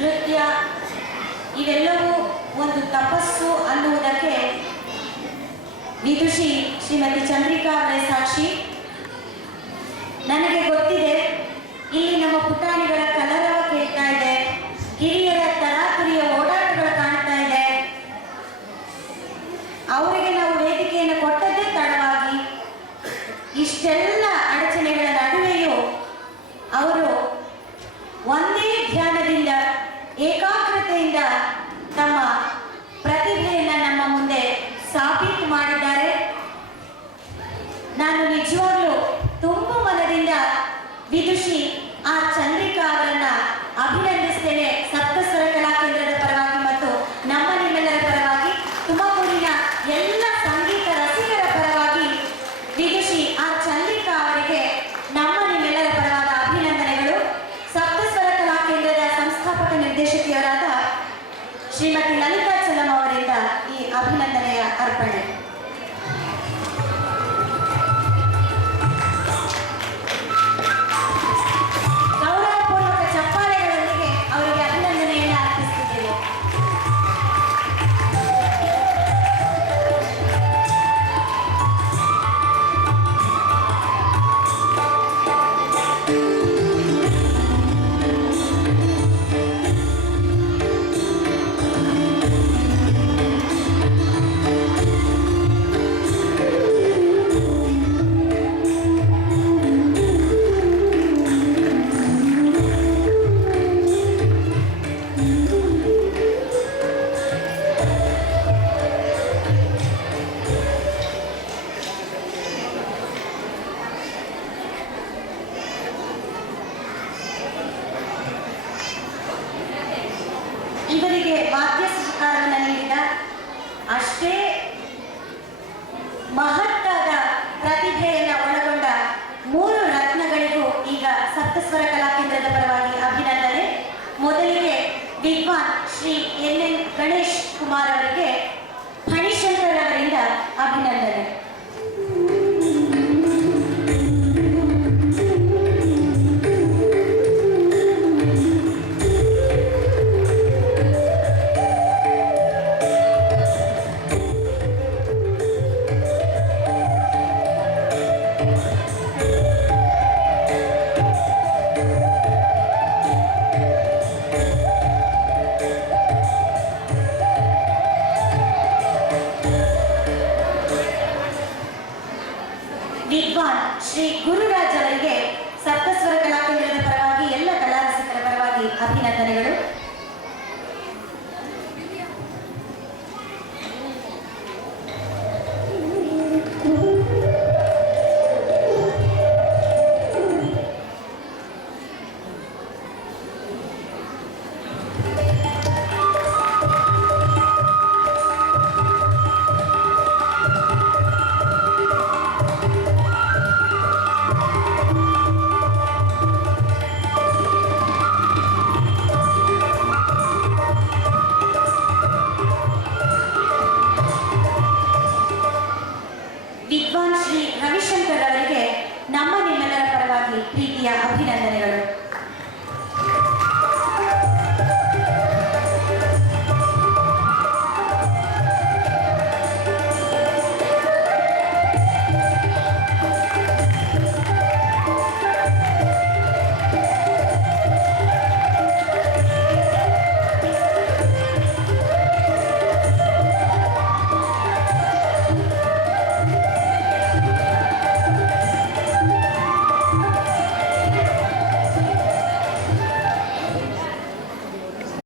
ನೃತ್ಯ ಇವೆಲ್ಲವೂ ಒಂದು ತಪಸ್ಸು ಅನ್ನುವುದಕ್ಕೆ ವಿದುಷಿ ಶ್ರೀಮತಿ ಚಂದ್ರಿಕಾ ಅವರೇ ಸಾಕ್ಷಿ. ನನಗೆ ಗೊತ್ತಿದೆ, ಇಲ್ಲಿ ನಮ್ಮ ಪುಟಾಣಿಗಳ ಕಲರವ ಕೇಳ್ತಾ ಇದೆ, ಹಿರಿಯರ ತರಾತುರಿಯ ಓಡಾಟಗಳು ಕಾಣ್ತಾ ಇದೆ. ಅವರಿಗೆ ನಾವು ವೇದಿಕೆಯನ್ನು ಕೊಟ್ಟದ್ದೇ ತಡವಾಗಿ. ಇಷ್ಟೆಲ್ಲ ಅಡಚಣೆಗಳ ನಡುವೆಯೂ ಅವರು ಒಂದೇ ಧ್ಯಾನದಿಂದ ಏಕಾಗ್ರತೆಯಿಂದ ತಮ್ಮ ಪ್ರತಿಭೆಯನ್ನು ನಮ್ಮ ಮುಂದೆ ಸಾಬೀತು ಮಾಡಿದ್ದಾರೆ. ನಾನು ನಿಜವಾಗ್ಲೂ ತುಂಬ ಮನದಿಂದ ವಿದುಷಿ ಆರ್ ಚಂದ್ರಿಕಾ ಅವರನ್ನ ಅಭಿನಂದಿಸ್ತೇನೆ. ಸಪ್ತಸ್ವರ ಕಲಾ ಕೇಂದ್ರದ ಪರವಾಗಿ ಮತ್ತು ನಮ್ಮ ನಿಮ್ಮೆಲ್ಲರ ಪರವಾಗಿ, ತುಮಕೂರಿನ ಎಲ್ಲ ಸಂಗೀತ ರಸಿಕರ ಪರವಾಗಿ ವಿದುಷಿ ಆರ್ ಚಂದ್ರಿಕಾ ಅವರಿಗೆ ನಮ್ಮ ನಿಮ್ಮೆಲ್ಲರ ಪರವಾದ ಅಭಿನಂದನೆಗಳು. ಸಪ್ತಸ್ವರ ಕಲಾ ಕೇಂದ್ರದ ಸಂಸ್ಥಾಪಕ ನಿರ್ದೇಶಕಿಯರಾದ ಶ್ರೀಮತಿ ಲಲಿತಾ ಚಲಂ ಅವರಿಂದ ಈ ಅಭಿನಂದನೆಯ ಅರ್ಪಣೆ. ಗೌರವಪೂರ್ವಕ ಚಪ್ಪಾಳೆಗಳೊಂದಿಗೆ ಅವರಿಗೆ ಅಭಿನಂದನೆಯನ್ನು ಅರ್ಪಿಸುತ್ತಿದ್ದೇವೆ. ಇವರಿಗೆ ವಾದ್ಯ ಸಹಕಾರವನ್ನು ನೀಡಿದ ಅಷ್ಟೇ ಮಹತ್ತಾದ ಪ್ರತಿಭೆಯನ್ನು ಒಳಗೊಂಡ 3 ರತ್ನಗಳಿಗೂ ಈಗ ಸಪ್ತಸ್ವರ ಕಲಾ ಕೇಂದ್ರದ ಪರವಾಗಿ ಅಭಿನಂದನೆ. ಮೊದಲಿಗೆ ವಿದ್ವಾನ್ ಶ್ರೀ ಎನ್ ಗಣೇಶ್ ಕುಮಾರ್ ಅವರಿಗೆ ಫಣಿಶಂಕರ್ ಅವರಿಂದ ಅಭಿನಂದನೆ.